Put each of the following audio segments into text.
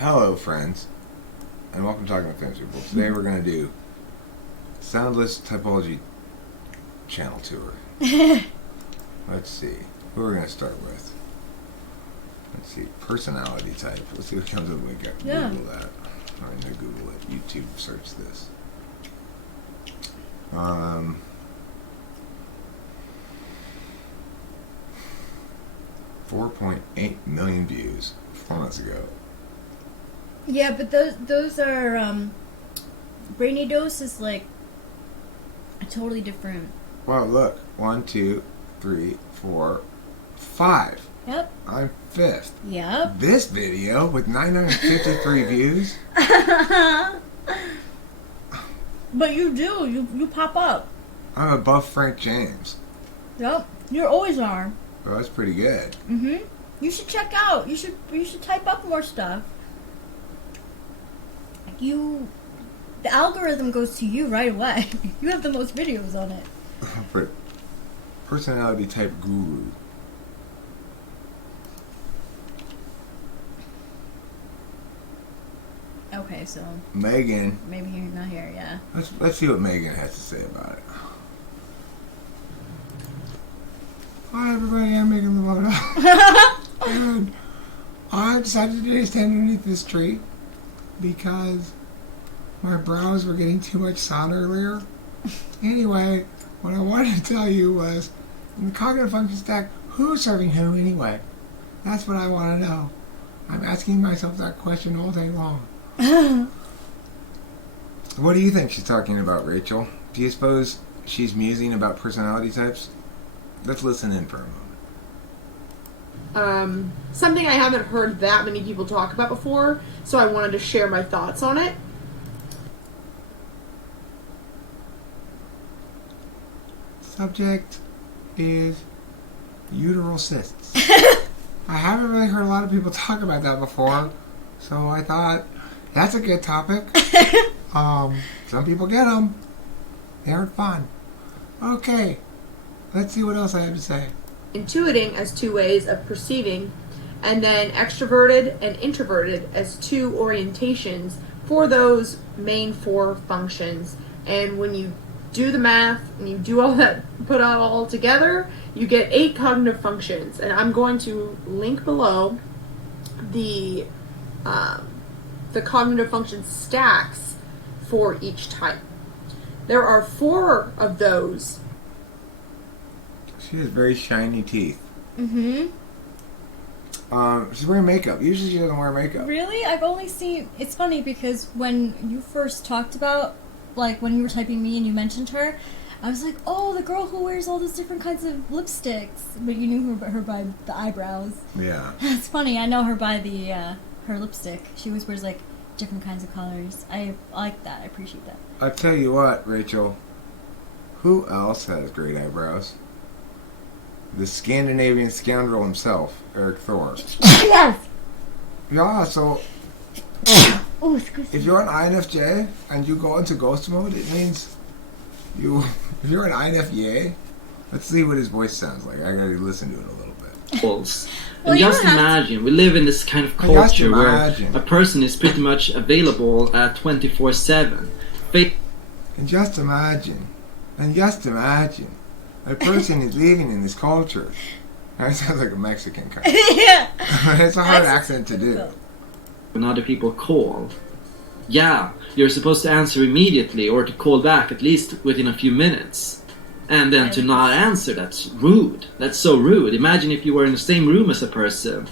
Hello, friends, and welcome to Talking with Famous People. Today we're going to do Soundless Typology Channel Tour. Let's see, who we're going to start with. Let's see, personality type. Let's see what comes up when we get Google that. I'm going to Google it. YouTube search this. 4.8 million views 4 months ago. Yeah, but those are Brainy Dose is like a totally different. Wow, look, 1, 2, 3, 4, 5. Yep. I'm 5th. Yep. This video with 953 views. But you pop up. I'm above Frank James. Yep. You always are. Oh, that's pretty good. Mhm. You should check out. You should type up more stuff. The algorithm goes to you right away. You have the most videos on it. But personality type guru. Okay, so Megan. maybe you're not here, yeah. Let's see what Megan has to say about it. Hi everybody, I'm Meghan Levota. And I decided to stand underneath this tree because my brows were getting too much sun earlier. Anyway, what I wanted to tell you was, in the cognitive function stack, who's serving who anyway? That's what I want to know. I'm asking myself that question all day long. What do you think she's talking about, Rachel? Do you suppose she's musing about personality types? Let's listen in for a moment. Something I haven't heard that many people talk about before, so I wanted to share my thoughts on it. Subject is uteral cysts. I haven't really heard a lot of people talk about that before, so I thought that's a good topic. Some people get them. They aren't fun. Okay, let's see what else I have to say. Intuiting as two ways of perceiving, and then extroverted and introverted as two orientations for those main 4 functions. And when you do the math and you do all that, put it all together, you get 8 cognitive functions. And I'm going to link below the cognitive function stacks for each type. There are 4 of those. She has very shiny teeth. Mm-hmm. She's wearing makeup. Usually she doesn't wear makeup. Really? I've only seen... It's funny because when you first talked about, like, when you were typing me and you mentioned her, I was like, oh, the girl who wears all those different kinds of lipsticks. But you knew her by the eyebrows. Yeah. It's funny. I know her by the her lipstick. She always wears, like, different kinds of colors. I like that. I appreciate that. I'll tell you what, Rachel. Who else has great eyebrows? The Scandinavian scoundrel himself, Erik Thor. Yes! Yeah, so Oh, excuse me. if you're an INFJ and you go into ghost mode, it means if you're an INFJ, let's see what his voice sounds like. I gotta listen to it a little bit. Well, Well, you just don't have imagine, we live in this kind of Just culture where imagine. a person is pretty much available at 24/7. And just imagine, a person is living in this culture. That sounds like a Mexican kind. Yeah. It's a hard That's accent to do. When other people call, yeah, you're supposed to answer immediately or to call back at least within a few minutes. And then to not answer, that's rude. That's so rude. Imagine if you were in the same room as a person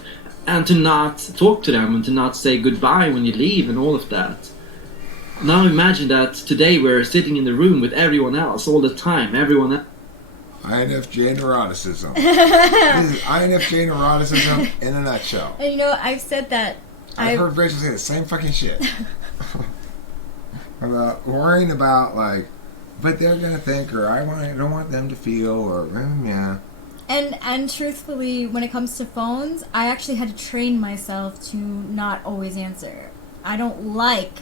and to not talk to them and to not say goodbye when you leave and all of that. Now imagine that today we're sitting in the room with everyone else all the time. Everyone else. INFJ neuroticism. This is INFJ neuroticism in a nutshell. And you know, I've said that. I've heard Rachel say the same fucking shit. About worrying about, like, but they're gonna think, or I don't want them to feel, or yeah. And truthfully, when it comes to phones, I actually had to train myself to not always answer. I don't like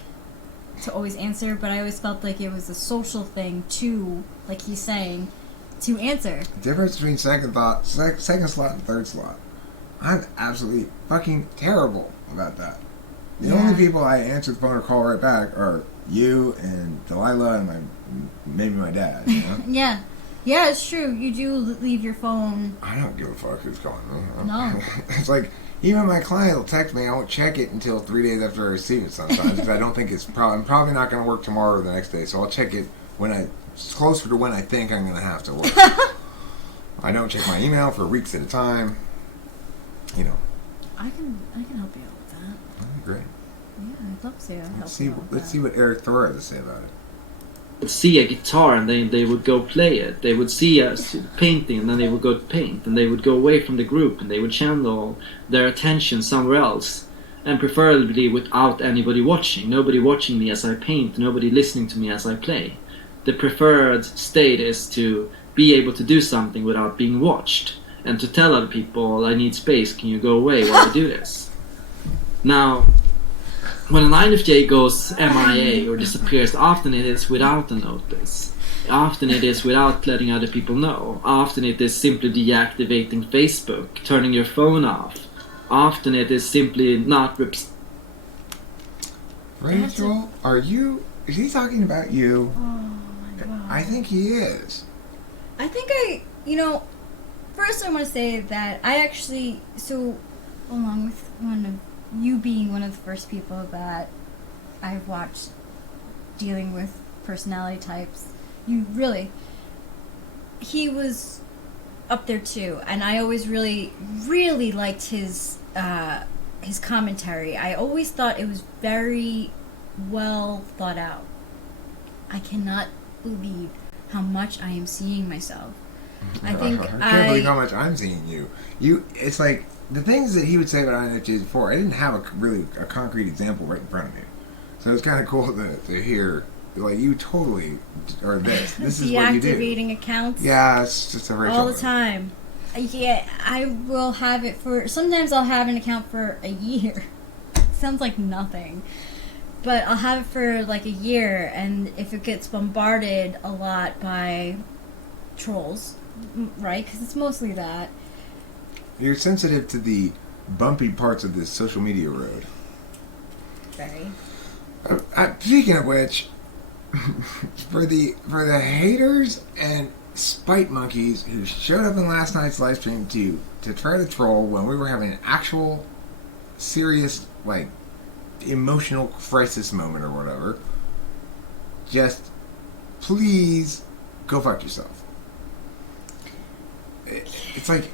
to always answer, but I always felt like it was a social thing to, like he's saying, to answer. The difference between second slot and third slot. I'm absolutely fucking terrible about that. The only people I answer the phone or call right back are you and Delilah and maybe my dad. You know? Yeah. Yeah, it's true. You do leave your phone. I don't give a fuck who's calling me. No. It's like, even my client will text me, I won't check it until 3 days after I receive it sometimes, because I don't think I'm probably not going to work tomorrow or the next day, so I'll check it it's closer to when I think I'm going to have to work. I don't check my email for weeks at a time. You know. I can help you out with that. Oh, great. Yeah, I'd love to. Let's see what Erik Thor has to say about it. Would see a guitar and they would go play it. They would see a painting and then they would go paint, and they would go away from the group and they would channel their attention somewhere else, and preferably without anybody watching. Nobody watching me as I paint, nobody listening to me as I play. The preferred state is to be able to do something without being watched, and to tell other people, I need space, can you go away while I do this? Now, when an INFJ goes MIA or disappears, often it is without a notice. Often it is without letting other people know. Often it is simply deactivating Facebook, turning your phone off. Often it is simply not... Rachel, is he talking about you? Oh my god. I think he is. I think first I want to say that I actually, along with you being one of the first people that I've watched dealing with personality types, he was up there too, and I always really, really liked his commentary. I always thought it was very well thought out. I cannot believe how much I am seeing myself. I can't believe how much I'm seeing you. It's like the things that he would say about INFJs before. I didn't have a concrete example right in front of me, so it's kind of cool to hear. Like, you totally are this. This is what you do. Deactivating accounts. Yeah, it's just a Rachel all the time. Yeah, I will have it for. Sometimes I'll have an account for a year. Sounds like nothing. But I'll have it for like a year, and if it gets bombarded a lot by trolls, right? Because it's mostly that. You're sensitive to the bumpy parts of this social media road. Very. Speaking of which, for the haters and spite monkeys who showed up in last night's live stream to try to troll when we were having an actual serious, like, emotional crisis moment or whatever, just please go fuck yourself. It's like,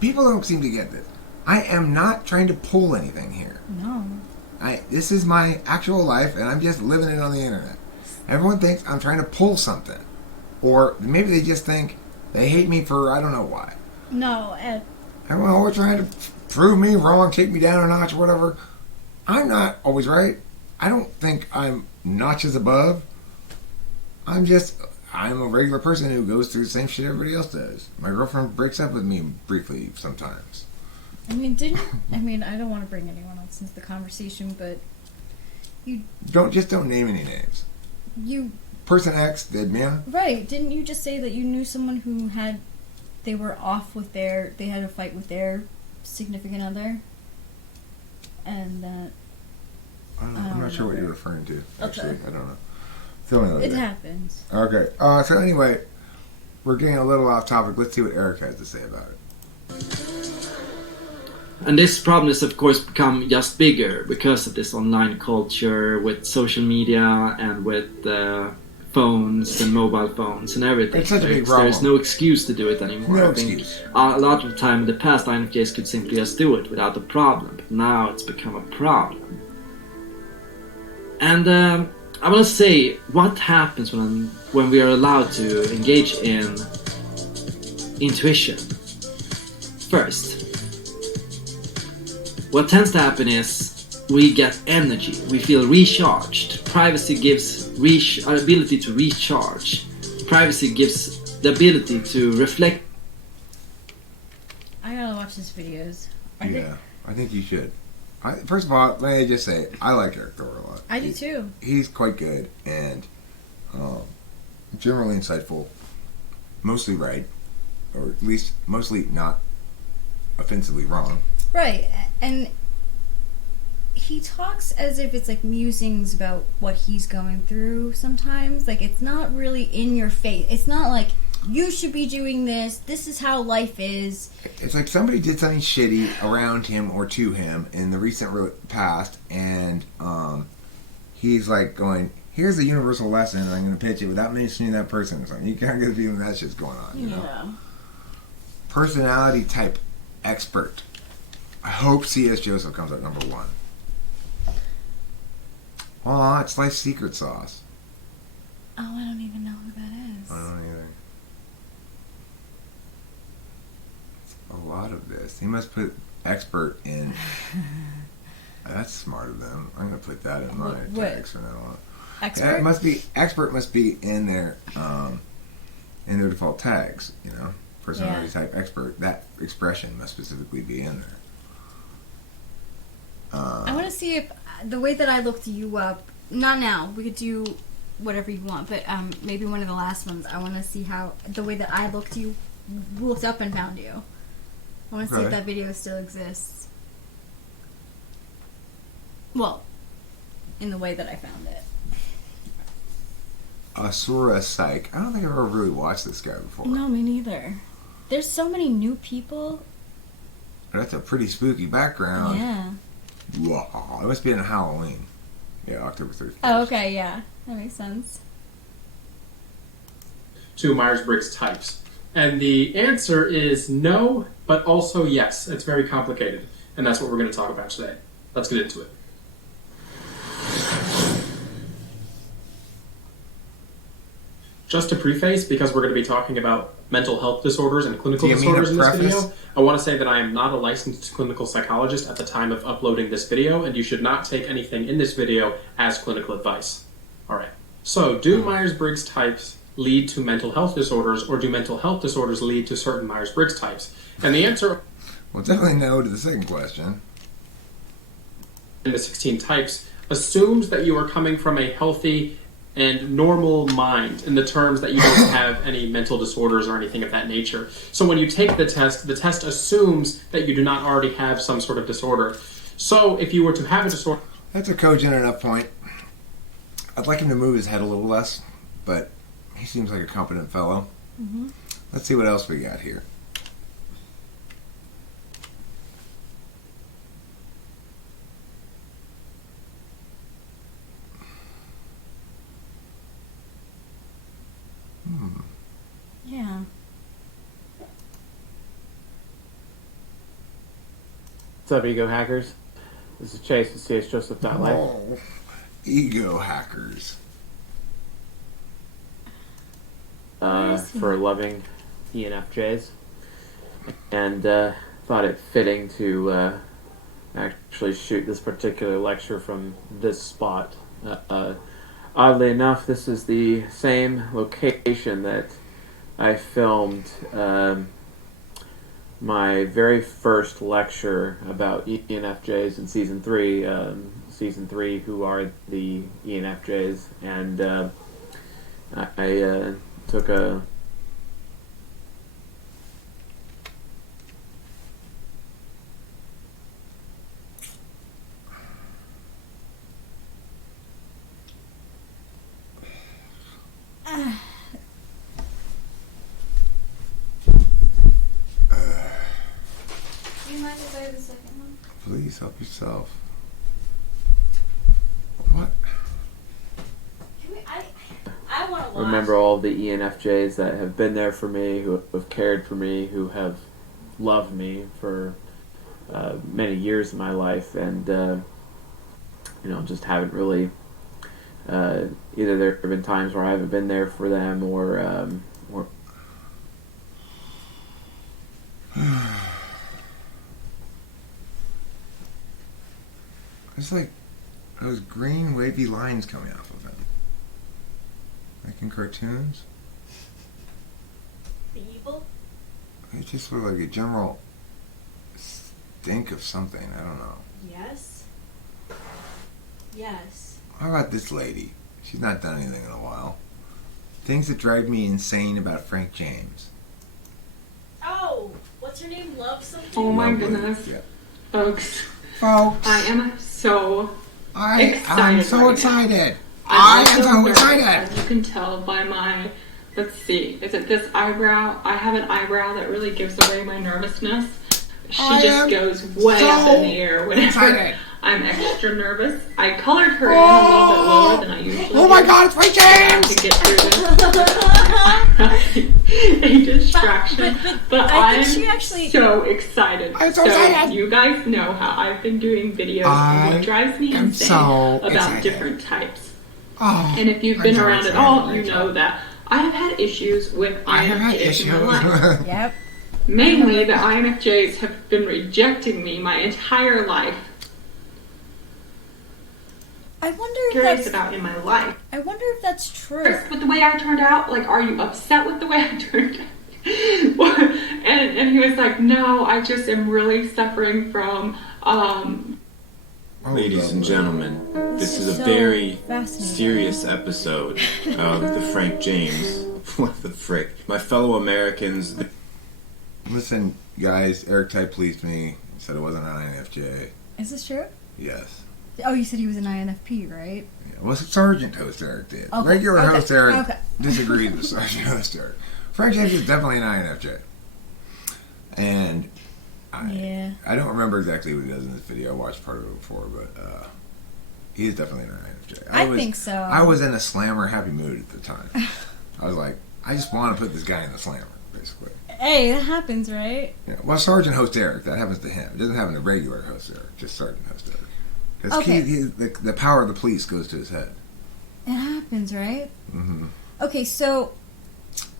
people don't seem to get this. I am not trying to pull anything here. No. This is my actual life, and I'm just living it on the internet. Everyone thinks I'm trying to pull something. Or maybe they just think they hate me for I don't know why. No, Everyone always trying to prove me wrong, take me down a notch, whatever. I'm not always right. I don't think I'm notches above. I'm a regular person who goes through the same shit everybody else does. My girlfriend breaks up with me briefly sometimes. I don't want to bring anyone else into the conversation, but you... Don't name any names. You... Person X did, man. Right. Didn't you just say that you knew someone who they were off with they had a fight with their significant other? And that... I'm not sure what you're referring to, actually. Okay. I don't know. Fill me in. It happens. Okay. So anyway, we're getting a little off topic. Let's see what Erik has to say about it. And this problem has, of course, become just bigger because of this online culture with social media and with phones and mobile phones and everything. It's such a big problem. There's no excuse to do it anymore. No I think excuse. A lot of the time in the past, INFJs could simply just do it without a problem. But now it's become a problem. And I want to say, what happens when we are allowed to engage in intuition? First, what tends to happen is we get energy, we feel recharged. Privacy gives our ability to recharge. Privacy gives the ability to reflect. I gotta watch these videos. I think you should. First of all, let me just say, I like Erik Thor a lot. I do too. He's quite good and generally insightful, mostly right, or at least mostly not offensively wrong. Right, and he talks as if it's like musings about what he's going through sometimes. Like, it's not really in your face. It's not like, you should be doing this. This is how life is. It's like somebody did something shitty around him or to him in the recent past, and he's like going, here's a universal lesson, and I'm going to pitch it without mentioning that person or something. You can't get the feeling that shit's going on, you know? Yeah. Personality type expert. I hope C.S. Joscph comes up number 1. Aw, it's Life's Secret Sauce. Oh, I don't even know who that is. I don't either. It's a lot of this. He must put expert in. That's smart of them. I'm going to put that in my tags from now on. Expert? Yeah, it must be, expert must be in their default tags, you know? Personality type expert. That expression must specifically be in there. I want to see if the way that I looked you up, not now, we could do whatever you want, but maybe one of the last ones, I want to see how the way that I looked up and found you. I want to see if that video still exists. Well, in the way that I found it. Asura Psych. I don't think I've ever really watched this guy before. No, me neither. There's so many new people. That's a pretty spooky background. Yeah. Wow. It must be in Halloween. Yeah, October 31st. Oh, okay, yeah. That makes sense. 2 Myers-Briggs types. And the answer is no, but also yes. It's very complicated. And that's what we're going to talk about today. Let's get into it. Just to preface, because we're going to be talking about mental health disorders and clinical disorders in this video, I want to say that I am not a licensed clinical psychologist at the time of uploading this video, and you should not take anything in this video as clinical advice. Alright, so do Myers-Briggs types lead to mental health disorders, or do mental health disorders lead to certain Myers-Briggs types? And the answer... Well, definitely no to the second question. In the 16 types assumes that you are coming from a healthy and normal mind, in the terms that you don't have any mental disorders or anything of that nature. So when you take the test assumes that you do not already have some sort of disorder. So if you were to have a disorder... That's a cogent enough point. I'd like him to move his head a little less, but he seems like a competent fellow. Mm-hmm. Let's see what else we got here. Yeah. What's up, ego hackers? This is Chase with CSJoseph.life. Oh, ego hackers. For loving ENFJs. And thought it fitting to actually shoot this particular lecture from this spot. Oddly enough, this is the same location that I filmed my very first lecture about ENFJs in Season 3. Season 3, who are the ENFJs. And I took a... Do you mind if I have the second one? Please help yourself. What? I want to watch. remember all the ENFJs that have been there for me, who have cared for me, who have loved me for many years in my life, and just haven't really. Either there have been times where I haven't been there for them, or It's like those green wavy lines coming off of him. Like in cartoons. The evil? It just looked like a general stink of something. I don't know. Yes. Yes. How about this lady? She's not done anything in a while. Things that drive me insane about Frank James. Oh, what's her name? Love something? Oh my Lovely. goodness. Yeah. Folks, Folks. I am so I'm excited so right now. excited. I'm I am also so nervous, excited. as you can tell by my, let's see, is it this eyebrow? I have an eyebrow that really gives away my nervousness. She just goes way up in the air whenever excited. I'm extra nervous. I colored her in a little bit lower than I usually do. Oh my God, it's Ray James! To get through this. A distraction. But I I'm think she actually... so excited. I'm so excited. You guys know how I've been doing videos and what drives me insane about different types. Oh, And if you've been around at all, you know that I have had issues with I have had INFJs in my issues. life. Yep. Mainly, the INFJs have been rejecting me my entire life. I wonder if Curious that's... about in my life. I wonder if that's true. With the way I turned out, like, are you upset with the way I turned out? and he was like, no, I just am really suffering from, Ladies and gentlemen, this is a So very fascinating. serious episode of the Frank James. What the frick? My fellow Americans, Listen, guys, Eric Thor pleased me. He said it wasn't an INFJ. Is this true? Yes. Oh, you said he was an INFP, right? Yeah, well, Sergeant Host Eric did. Okay, Regular okay, Host Eric okay. disagreed with Sergeant Host Eric. Frank James is definitely an INFJ. And Yeah. I don't remember exactly what he does in this video. I watched part of it before, but he is definitely an INFJ. I think so. I was in a slammer happy mood at the time. I was like, I just want to put this guy in the slammer, basically. Hey, that happens, right? Yeah. Well, Sergeant Host Eric, that happens to him. It doesn't happen to regular Host Eric, just Sergeant Host Eric. Because Okay. the power of the police goes to his head. It happens, right? Mm-hmm. Okay, so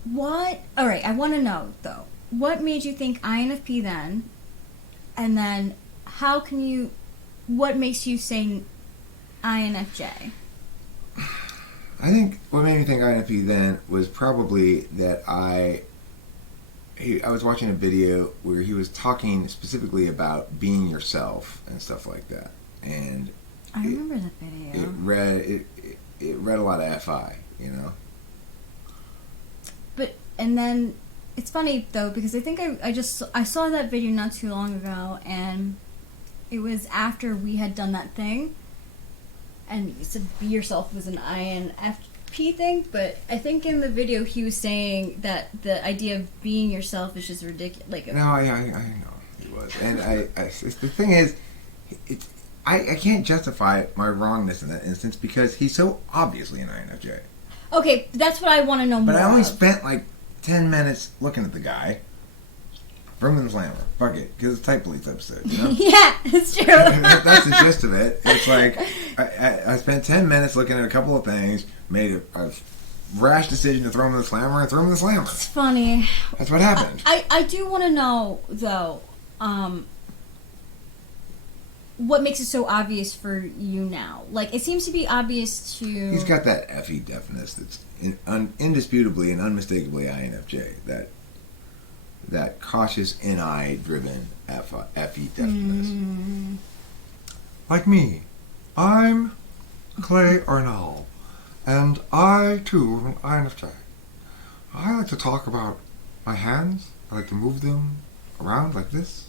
what... Alright, I want to know, though. What made you think INFP then? And then how can you... What makes you say INFJ? I think what made me think INFP then was probably that I was watching a video where he was talking specifically about being yourself and stuff like that, and I remember that video. it read a lot of FI, you know. But, and then, it's funny though, because I think I saw that video not too long ago, and it was after we had done that thing, and you said be yourself was an INFP thing, but I think in the video he was saying that the idea of being yourself is just ridiculous. Like, No, I know he was, and the thing is, I can't justify my wrongness in that instance because he's so obviously an INFJ. okay, that's what I want to know more. But I only of. spent like 10 minutes looking at the guy. From the slammer. Fuck it. Because it's Type Police episode, you know? Yeah, it's true. That's the gist of it. It's like, I spent 10 minutes looking at a couple of things, made a rash decision to throw him in the slammer, and threw him in the slammer. It's funny. That's what happened. I do want to know, though, what makes it so obvious for you now? Like, it seems to be obvious to... He's got that FE deafness that's indisputably and unmistakably INFJ. That cautious NI-driven FE deafness. Like me, I'm Clay Arnall, and I, too, am an INFJ. I like to talk about my hands. I like to move them around like this.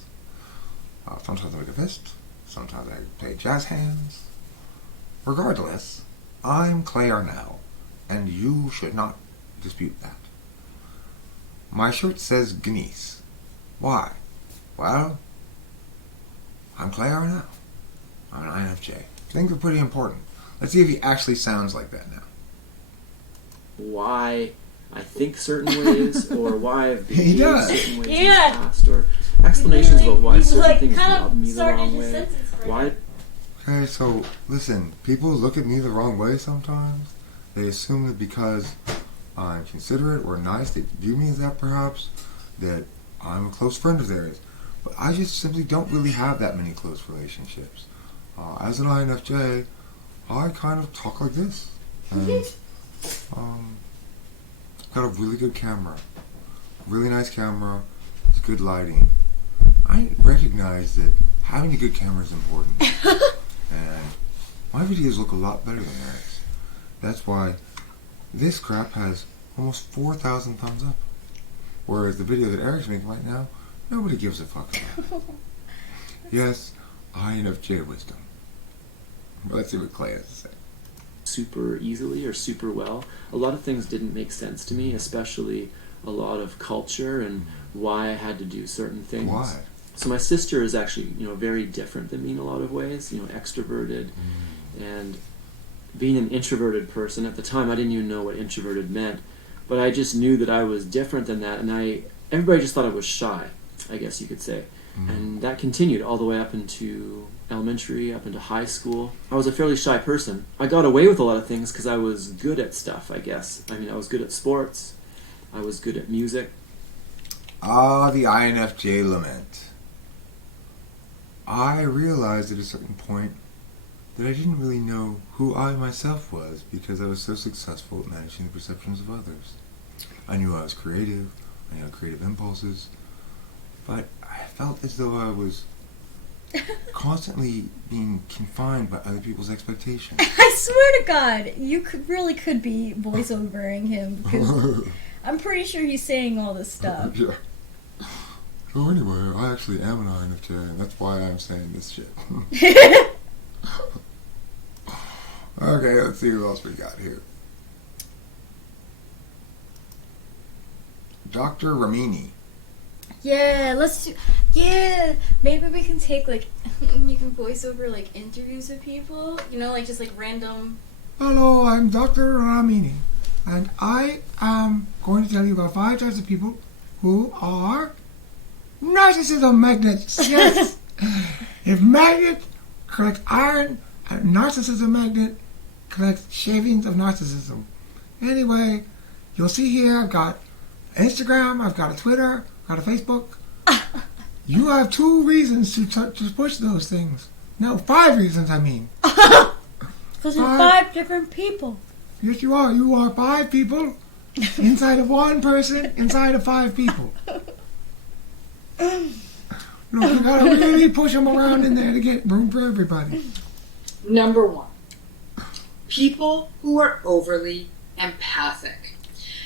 Sometimes I make a fist. Sometimes I play jazz hands. Regardless, I'm Clay Arnall, and you should not dispute that. My shirt says Gneiss. Why? Well, I'm Clay Arnall. I'm an INFJ. Things are pretty important. Let's see if he actually sounds like that now. Why I think certain ways, or why I've He behaved does. certain ways in Yeah. the past, or explanations about why certain like, things kind of rub me the started wrong his way. sentence for Why? Okay, so listen, people look at me the wrong way sometimes. They assume that because I'm considerate or nice, they view me as that perhaps, that I'm a close friend of theirs. But I just simply don't really have that many close relationships. As an INFJ, I kind of talk like this. And, got a really good camera. Really nice camera. It's good lighting. I recognize that having a good camera is important. And my videos look a lot better than Eric's. That's why this crap has almost 4,000 thumbs up. Whereas the video that Eric's making right now, nobody gives a fuck about. Yes, INFJ wisdom. Let's see what Clay has to say. Super easily or super well. A lot of things didn't make sense to me, especially a lot of culture and why I had to do certain things. Why? So my sister is actually, very different than me in a lot of ways, extroverted. And being an introverted person, at the time I didn't even know what introverted meant, but I just knew that I was different than that, and everybody just thought I was shy, I guess you could say. And that continued all the way up into elementary, up into high school. I was a fairly shy person. I got away with a lot of things because I was good at stuff, I guess. I mean, I was good at sports. I was good at music. Ah, the INFJ lament. I realized at a certain point that I didn't really know who I myself was because I was so successful at managing the perceptions of others. I knew I was creative. I had creative impulses. But I felt as though I was constantly being confined by other people's expectations. I swear to God, you really could be voiceovering him because I'm pretty sure he's saying all this stuff. Yeah. So anyway, I actually am an INFJ, and that's why I'm saying this shit. Okay, let's see who else we got here. Dr. Ramini. Yeah, maybe we can take, you can voice over, interviews of people, just, random... Hello, I'm Dr. Ramini, and I am going to tell you about 5 types of people who are narcissism magnets. Yes! If magnet collects iron, a narcissism magnet collects shavings of narcissism. Anyway, you'll see here I've got Instagram, I've got a Twitter, I've got a Facebook. You have 2 reasons to push those things. No, 5 reasons, I mean. Because you're 5 different people. Yes, you are. You are 5 people inside of 1 person, inside of 5 people. Look, you gotta really push them around in there to get room for everybody. Number 1. People who are overly empathic.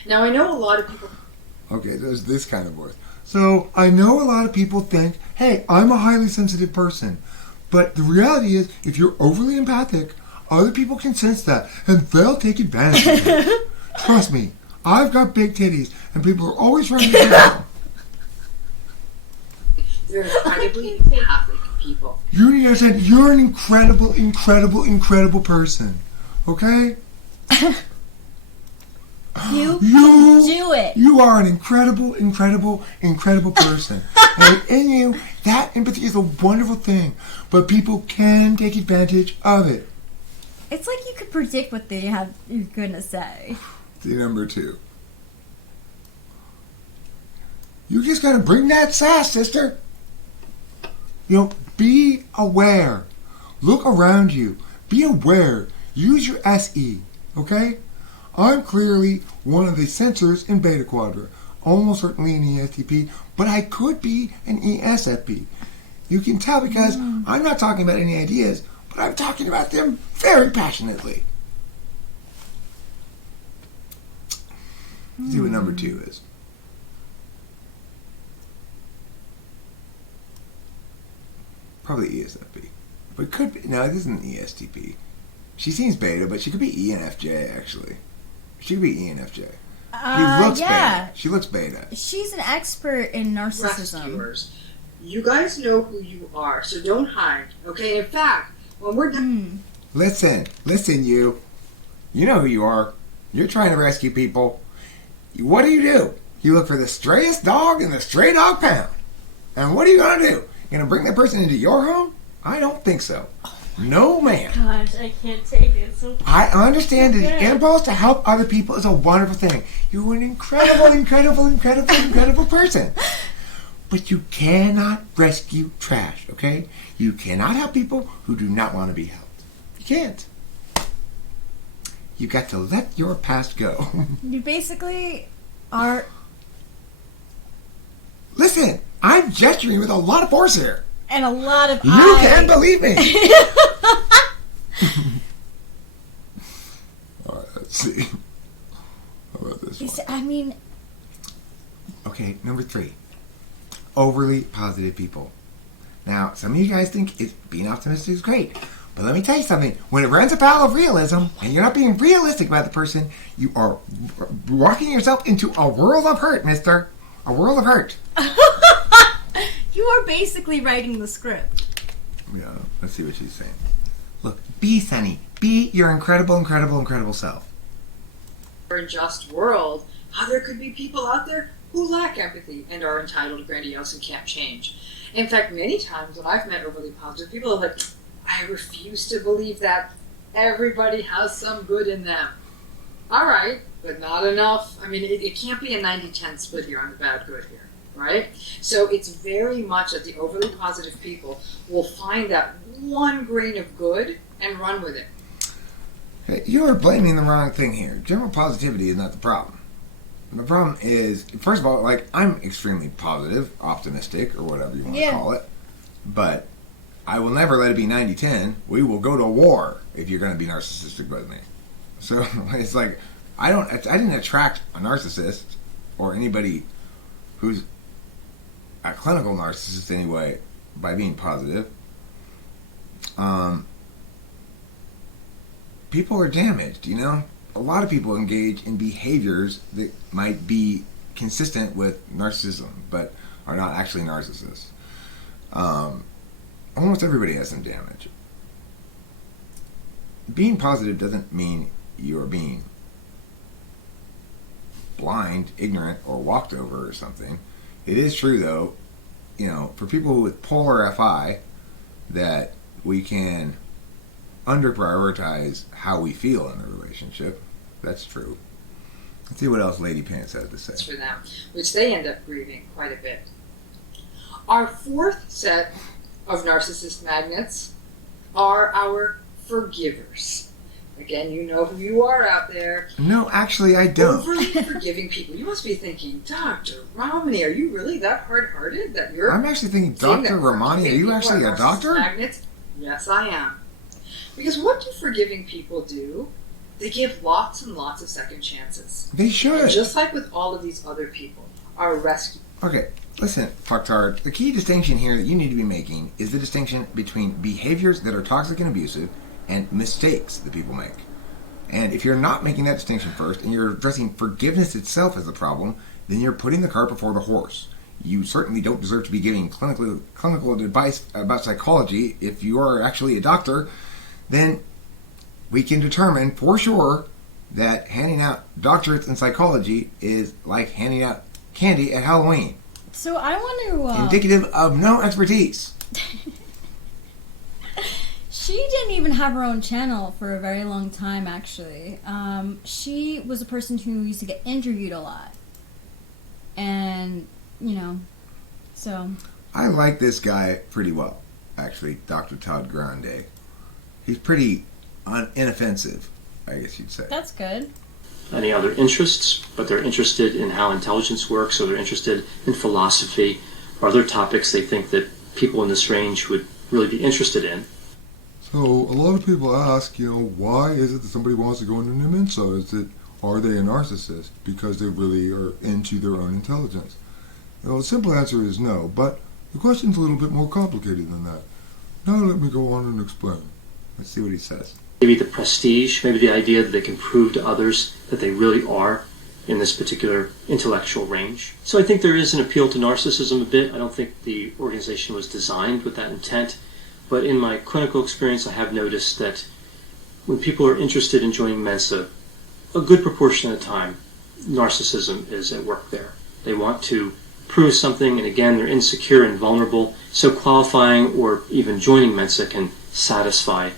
Now, I know a lot of people... Okay, there's this kind of voice. So, I know a lot of people think, hey, I'm a highly sensitive person. But the reality is, if you're overly empathic, other people can sense that, and they'll take advantage of it. Trust me, I've got big titties, and people are always trying to get them. They're incredibly empathic people. You need to understand, you're an incredible, incredible, incredible person. Okay? You can do it. You are an incredible, incredible, incredible person. And in you, that empathy is a wonderful thing. But people can take advantage of it. It's like you could predict what you're going to say. See, number 2. You just gotta bring that sass, sister. Be aware. Look around you. Be aware. Use your SE, okay? I'm clearly one of the sensors in Beta Quadrant. Almost certainly an ESTP, but I could be an ESFP. You can tell because I'm not talking about any ideas, but I'm talking about them very passionately. See what number 2 is. Probably ESFP. But it could be. No, it isn't ESTP. She seems beta, but she could be ENFJ, actually. She could be ENFJ. She looks beta. She looks beta. She's an expert in narcissism. Rescuers. You guys know who you are, so don't hide, okay? In fact, when we're done... Listen, you. You know who you are. You're trying to rescue people. What do? You look for the strayest dog in the stray dog pound. And what are you going to do? You going to bring that person into your home? I don't think so. No, ma'am. Gosh, I can't take it. So I understand that the impulse to help other people is a wonderful thing. You're an incredible, incredible, incredible, incredible person. But you cannot rescue trash, okay? You cannot help people who do not want to be helped. You can't. You've got to let your past go. You basically are... Listen, I'm gesturing with a lot of force here. And a lot of You can't believe me. All right, let's see. How about this one? I mean... Okay, number 3. Overly positive people. Now, some of you guys think being optimistic is great, But let me tell you something. When it runs afoul of realism, and you're not being realistic about the person, you are walking yourself into a world of hurt, mister. A world of hurt. You are basically writing the script. Yeah, let's see what she's saying. Look, be Sunny. Be your incredible, incredible, incredible self. Unjust world, how there could be people out there who lack empathy and are entitled, grandiose, and can't change. In fact, many times when I've met overly positive people, are like, I refuse to believe that everybody has some good in them. All right, but not enough. I mean, it can't be a 90-10 split here on the bad good here, right? So it's very much that the overly positive people will find that one grain of good and run with it. Hey, you are blaming the wrong thing here. General positivity is not the problem. The problem is, first of all, like, I'm extremely positive, optimistic, or whatever you want to call it. But I will never let it be 90-10. We will go to war if you're going to be narcissistic with me. So it's like, I didn't attract a narcissist or anybody who's a clinical narcissist anyway by being positive. People are damaged, you know? A lot of people engage in behaviors that might be consistent with narcissism, but are not actually narcissists. Almost everybody has some damage. Being positive doesn't mean you're being blind, ignorant, or walked over or something. It is true, though, you know, for people with polar FI, that we can under-prioritize how we feel in a relationship. That's true. Let's see what else Lady Pants has to say. For them, which they end up grieving quite a bit. Our fourth set of narcissist magnets are our forgivers. Again, you know who you are out there. No, actually, I don't. Overly forgiving people. You must be thinking, Dr. Romney, are you really that hard-hearted that you're... I'm actually thinking, Dr. Romani, are you actually a doctor? Magnets? Yes, I am. Because what do forgiving people do? They give lots and lots of second chances. They should. And just like with all of these other people, our rescue... Okay, listen, fucktard. The key distinction here that you need to be making is the distinction between behaviors that are toxic and abusive and mistakes that people make. And if you're not making that distinction first, and you're addressing forgiveness itself as the problem, then you're putting the cart before the horse. You certainly don't deserve to be giving clinical advice about psychology. If you are actually a doctor, then we can determine for sure that handing out doctorates in psychology is like handing out candy at Halloween. So I want to... Indicative of no expertise. She didn't even have her own channel for a very long time, actually. She was a person who used to get interviewed a lot. And, you know, so... I like this guy pretty well, actually, Dr. Todd Grande. He's pretty inoffensive, I guess you'd say. That's good. Any other interests, but they're interested in how intelligence works, or they're interested in philosophy, or other topics they think that people in this range would really be interested in. So a lot of people ask, you know, why is it that somebody wants to go into Mensa? Are they a narcissist because they really are into their own intelligence? You know, the simple answer is no, but the question's a little bit more complicated than that. Now let me go on and explain. Let's see what he says. Maybe the prestige, maybe the idea that they can prove to others that they really are in this particular intellectual range. So I think there is an appeal to narcissism a bit. I don't think the organization was designed with that intent. But in my clinical experience, I have noticed that when people are interested in joining Mensa, a good proportion of the time, narcissism is at work there. They want to prove something, and again, they're insecure and vulnerable, so qualifying or even joining Mensa can satisfy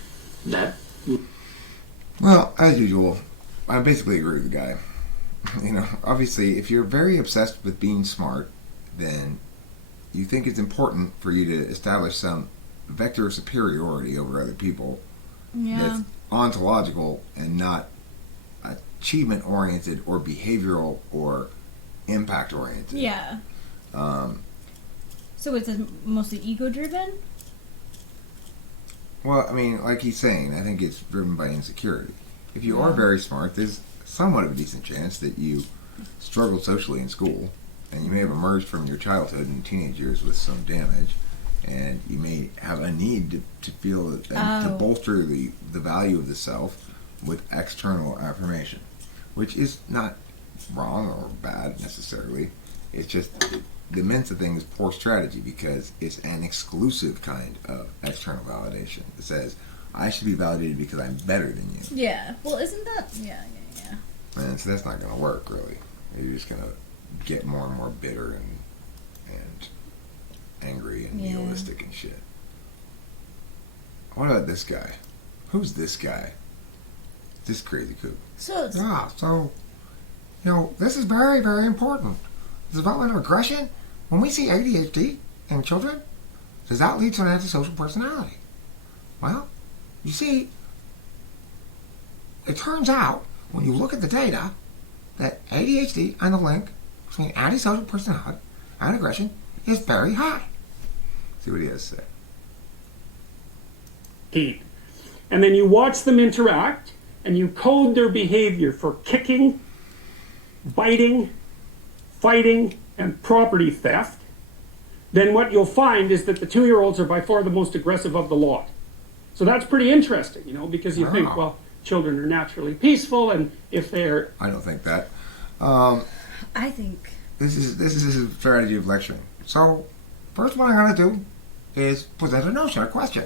that. Well, as usual, I basically agree with the guy. You know, obviously, if you're very obsessed with being smart, then you think it's important for you to establish some vector of superiority over other people that's ontological and not achievement oriented or behavioral or impact oriented. Yeah. So it's mostly ego driven? Well, I mean, like he's saying, I think it's driven by insecurity. If you are very smart, there's somewhat of a decent chance that you struggled socially in school, and you may have emerged from your childhood and teenage years with some damage, And you may have a need to feel to bolster the value of the self with external affirmation, which is not wrong or bad necessarily. It's just the Mensa thing is poor strategy because it's an exclusive kind of external validation. It says, I should be validated because I'm better than you. Yeah. Well, isn't that... Yeah. And so that's not going to work, really. You're just going to get more and more bitter and angry and nihilistic and shit. What about this guy? Who's this guy? This crazy kook. So, this is very, very important. The development of aggression, when we see ADHD in children, does that lead to an antisocial personality? Well, you see, it turns out, when you look at the data, that ADHD and the link between antisocial personality and aggression is very high. See what he has to say. Heat. And then you watch them interact, and you code their behavior for kicking, biting, fighting, and property theft. Then what you'll find is that the 2-year-olds are by far the most aggressive of the lot. So that's pretty interesting, because you think, well, children are naturally peaceful, and if they're... I don't think that. I think... This is a strategy of lecturing. So, first what I'm going to do is present a notion, a question.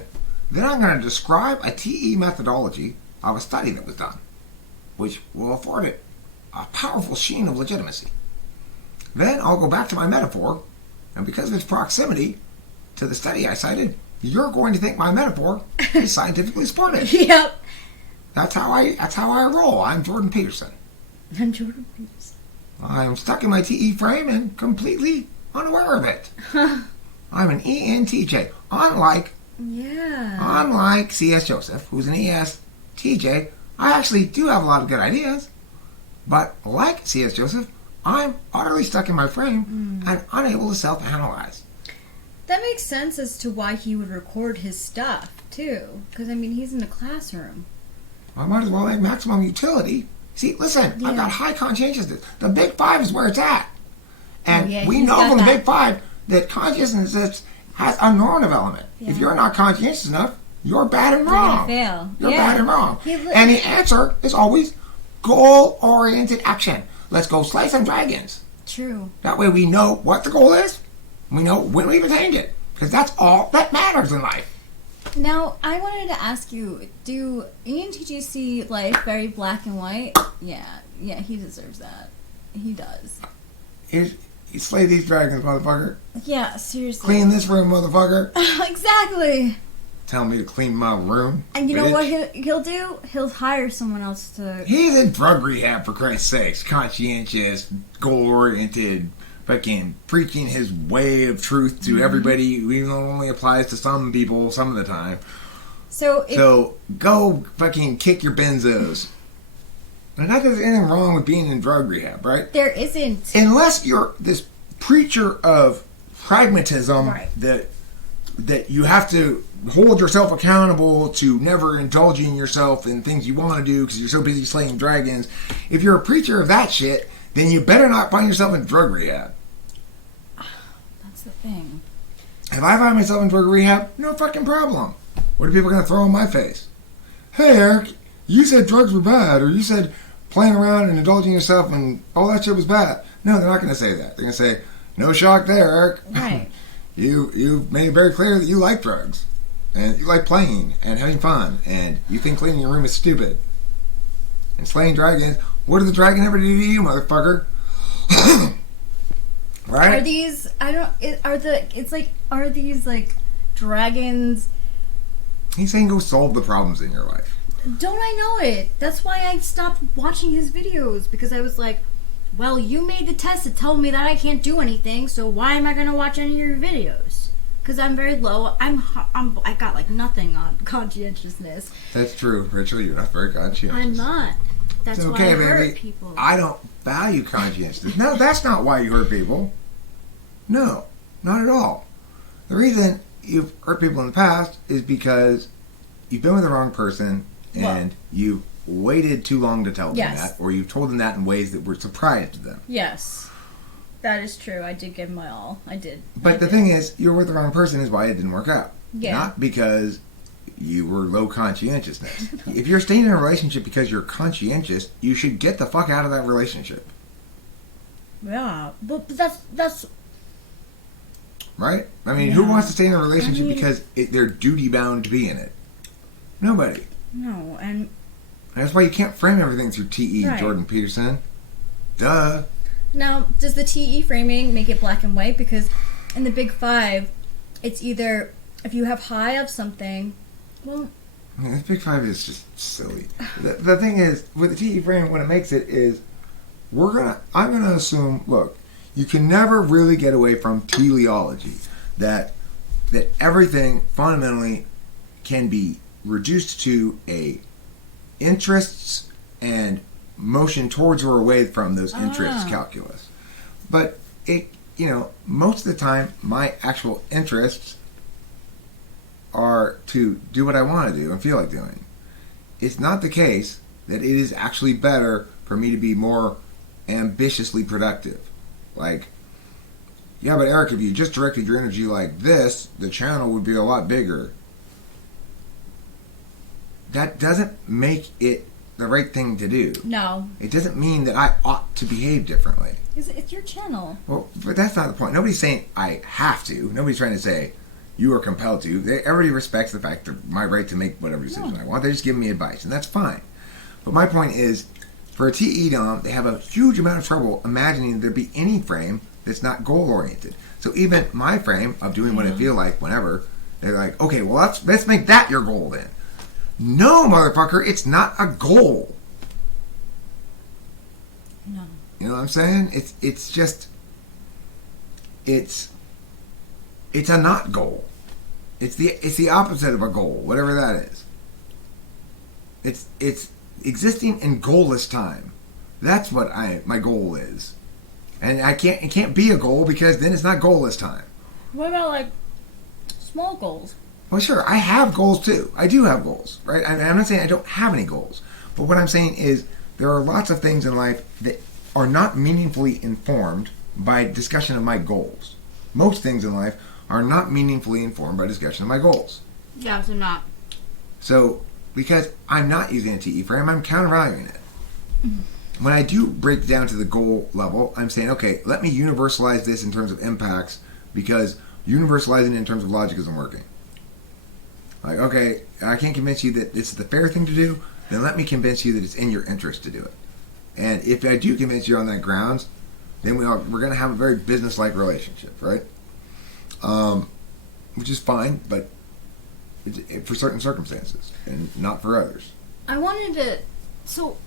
Then I'm going to describe a TE methodology of a study that was done, which will afford it a powerful sheen of legitimacy. Then I'll go back to my metaphor, and because of its proximity to the study I cited, you're going to think my metaphor is scientifically supported. Yep. That's how I roll. I'm Jordan Peterson. I'm Jordan Peterson. I'm stuck in my TE frame and completely unaware of it. I'm an ENTJ. Unlike C.S. Joscph, who's an ESTJ, I actually do have a lot of good ideas. But like C.S. Joscph, I'm utterly stuck in my frame and unable to self-analyze. That makes sense as to why he would record his stuff, too. Because, he's in a classroom. I might as well have maximum utility. See, listen, I've got high conscientiousness. The Big Five is where it's at. And we know from the Big Five that conscientiousness has a normative element. Yeah. If you're not conscientious enough, you're bad and wrong. You're gonna fail. You're bad and wrong. And the answer is always goal-oriented action. Let's go slay some dragons. True. That way we know what the goal is. We know when we've attained it. Because that's all that matters in life. Now, I wanted to ask you, do ENTJs see life very black and white? Yeah, he deserves that. He does. You slay these dragons, motherfucker. Yeah, seriously. Clean this room, motherfucker. Exactly. tell me to clean my room. And you know what he'll do? He'll hire someone else to... He's in drug rehab, for Christ's sakes. Conscientious, goal-oriented, fucking preaching his way of truth to everybody, even though it only applies to some people some of the time. So go fucking kick your benzos. And not that there's anything wrong with being in drug rehab, right? There isn't. Unless you're this preacher of pragmatism that you have to hold yourself accountable to never indulging yourself in things you want to do because you're so busy slaying dragons. If you're a preacher of that shit, then you better not find yourself in drug rehab. That's the thing. If I find myself in drug rehab, no fucking problem. What are people going to throw in my face? Hey, Eric, you said drugs were bad, or you said playing around and indulging yourself and all that shit was bad. No, they're not going to say that. They're going to say, no shock there, Eric. Right. You've made it very clear that you like drugs, and you like playing and having fun, and you think cleaning your room is stupid. And slaying dragons, what did the dragon ever do to you, motherfucker? Right? Are these, are these dragons... He's saying go solve the problems in your life. Don't I know it? That's why I stopped watching his videos, because I was like, well, you made the test to tell me that I can't do anything, so why am I going to watch any of your videos? Because I'm very low. I got nothing on conscientiousness. That's true, Rachel. You're not very conscientious. I'm not. That's it's why okay, I hurt baby. people. I don't value conscientiousness. No, that's not why you hurt people. No, not at all. The reason you've hurt people in the past is because you've been with the wrong person and you've waited too long to tell them that, or you've told them that in ways that were surprise to them. Yes. That is true. I did give my all. I did. But the thing is, you're with the wrong person is why it didn't work out. Yeah. Not because you were low conscientiousness. If you're staying in a relationship because you're conscientious, you should get the fuck out of that relationship. Yeah, but that's right. I mean, who wants to stay in a relationship because they're duty bound to be in it? Nobody. No, and that's why you can't frame everything through TE, right. Jordan Peterson. Duh. Now, does the TE framing make it black and white? Because in the Big Five, it's either if you have high of something, well. I mean, this Big Five is just silly. The thing is, with the TE framing, what it makes it is, I'm gonna assume. Look, you can never really get away from teleology. That everything fundamentally can be reduced to a interests and motion towards or away from those interests calculus. But most of the time my actual interests are to do what I want to do and feel like doing. It's not the case that it is actually better for me to be more ambitiously productive. Like, yeah, but Eric, if you just directed your energy like this, the channel would be a lot bigger. That doesn't make it the right thing to do. No. It doesn't mean that I ought to behave differently. It's your channel. Well, but that's not the point. Nobody's saying I have to. Nobody's trying to say you are compelled to. Everybody respects the fact that my right to make whatever decision I want. They're just giving me advice, and that's fine. But my point is, for a TE Dom, they have a huge amount of trouble imagining there be any frame that's not goal-oriented. So even my frame of doing what I feel like whenever, they're like, okay, well, let's make that your goal then. No, motherfucker, it's not a goal. No. You know what I'm saying? It's just it's a not goal. It's the opposite of a goal, whatever that is. It's existing in goalless time. That's what my goal is. And it can't be a goal because then it's not goalless time. What about like small goals? Well, sure, I have goals too. I do have goals, right? I'm not saying I don't have any goals. But what I'm saying is there are lots of things in life that are not meaningfully informed by discussion of my goals. Most things in life are not meaningfully informed by discussion of my goals. Yeah, so not. So, because I'm not using a TE frame, I'm countervaluing it. When I do break it down to the goal level, I'm saying, okay, let me universalize this in terms of impacts because universalizing it in terms of logic isn't working. Like, okay, I can't convince you that this is the fair thing to do, then let me convince you that it's in your interest to do it. And if I do convince you on that grounds, then we're going to have a very business-like relationship, right? Which is fine, but for certain circumstances and not for others. I wanted to... So,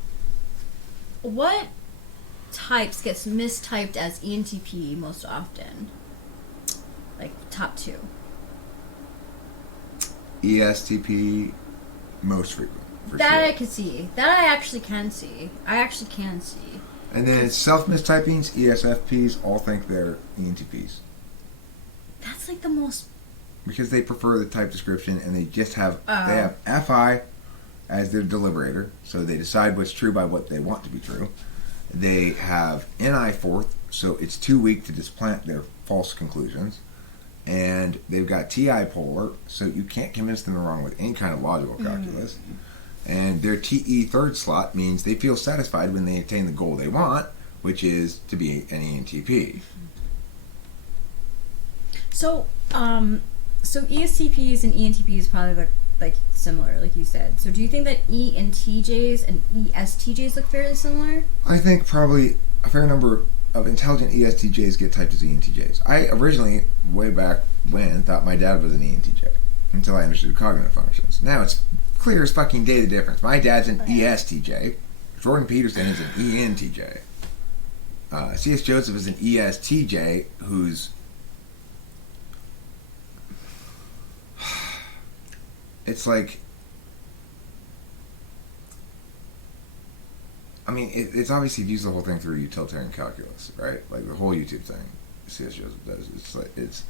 what types gets mistyped as ENTP most often? Like, top two. ESTP, most frequent. That sure. I can see. That I actually can see. And then self-mistypings, ESFPs, all think they're ENTPs. That's like the most... Because they prefer the type description and they just have... They have FI as their deliberator, so they decide what's true by what they want to be true. They have NI fourth, so it's too weak to displant their false conclusions. And they've got TI polar, so you can't convince them they're wrong with any kind of logical calculus. And their TE third slot means they feel satisfied when they attain the goal they want, which is to be an ENTP. So ESTPs and ENTPs probably like similar, like you said. So do you think that ENTJs and ESTJs look fairly similar? I think probably a fair number of intelligent ESTJs get typed as ENTJs. I originally, way back when, thought my dad was an ENTJ until I understood cognitive functions. Now it's clear as fucking day the difference. My dad's an ESTJ. Jordan Peterson is an ENTJ. C.S. Joscph is an ESTJ who's... It's like... I mean, it's obviously views the whole thing through utilitarian calculus, right? Like the whole YouTube thing, C.S. Joscph does. It's like it's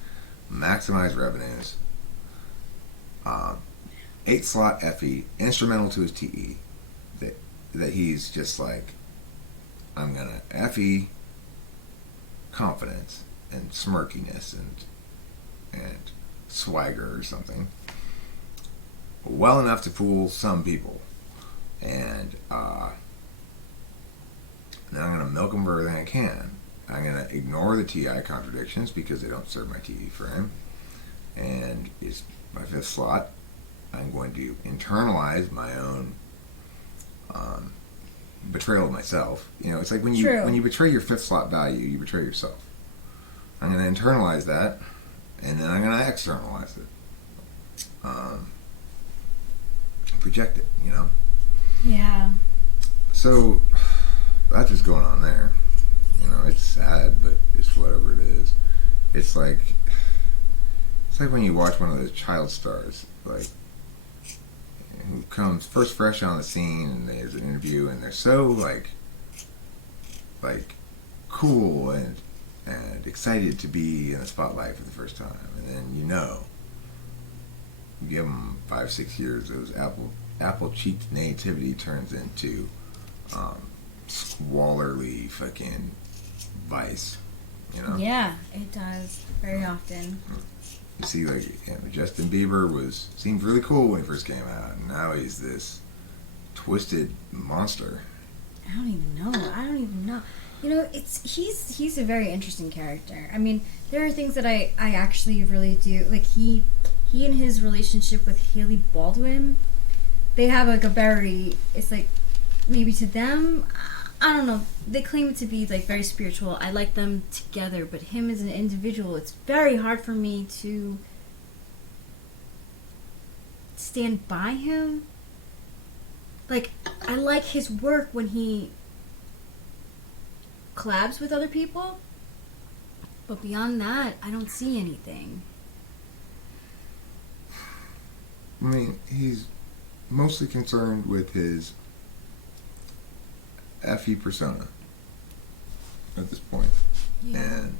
maximize revenues. 8 slot FE, instrumental to his TE. That he's just like, I'm gonna FE confidence and smirkiness and swagger or something. Well enough to fool some people. And then I'm going to milk them for everything I can. I'm going to ignore the TI contradictions because they don't serve my TE frame. And it's my fifth slot. I'm going to internalize my own betrayal of myself. You know, it's like when you betray your fifth slot value, you betray yourself. I'm going to internalize that, and then I'm going to externalize it. Project it, you know? Yeah. So, that's what's going on there. You know, it's sad, but it's whatever it is. It's like when you watch one of those child stars, like, who comes first fresh on the scene and there's an interview and they're so like cool and excited to be in the spotlight for the first time, and then you give them 5-6 years, those apple cheeked nativity turns into squalorly fucking vice, you know? Yeah, it does very often. You see, like, Justin Bieber seemed really cool when he first came out, and now he's this twisted monster. I don't even know. You know, he's a very interesting character. I mean, there are things that I actually really do like. He and his relationship with Haley Baldwin, they have like a very. It's like maybe to them, I don't know. They claim it to be like very spiritual. I like them together, but him as an individual, it's very hard for me to stand by him. Like, I like his work when he collabs with other people, but beyond that, I don't see anything. I mean, he's mostly concerned with his FE persona at this point, and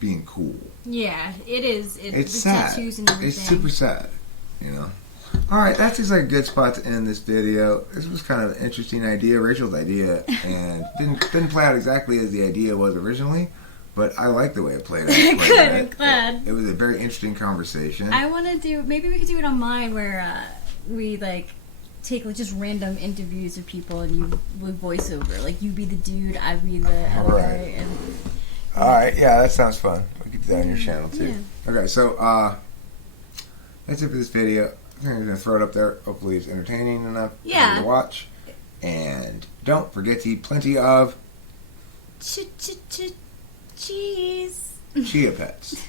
being cool. Yeah, it is. It's the sad. Tattoos and everything. It's super sad, you know. All right, that's just like a good spot to end this video. This was kind of an interesting idea, Rachel's idea, and didn't play out exactly as the idea was originally, but I like the way it played out. Good, I'm glad. It was a very interesting conversation. I want to do. Maybe we could do it on mine, where we like take like just random interviews of people and you would voice over. Like you be the dude, I be the other guy. All right, yeah, that sounds fun. We could do that on your channel too. Yeah. Okay, so that's it for this video. I'm gonna throw it up there. Hopefully, it's entertaining enough for you to watch. And don't forget to eat plenty of cheese. Chia Pets.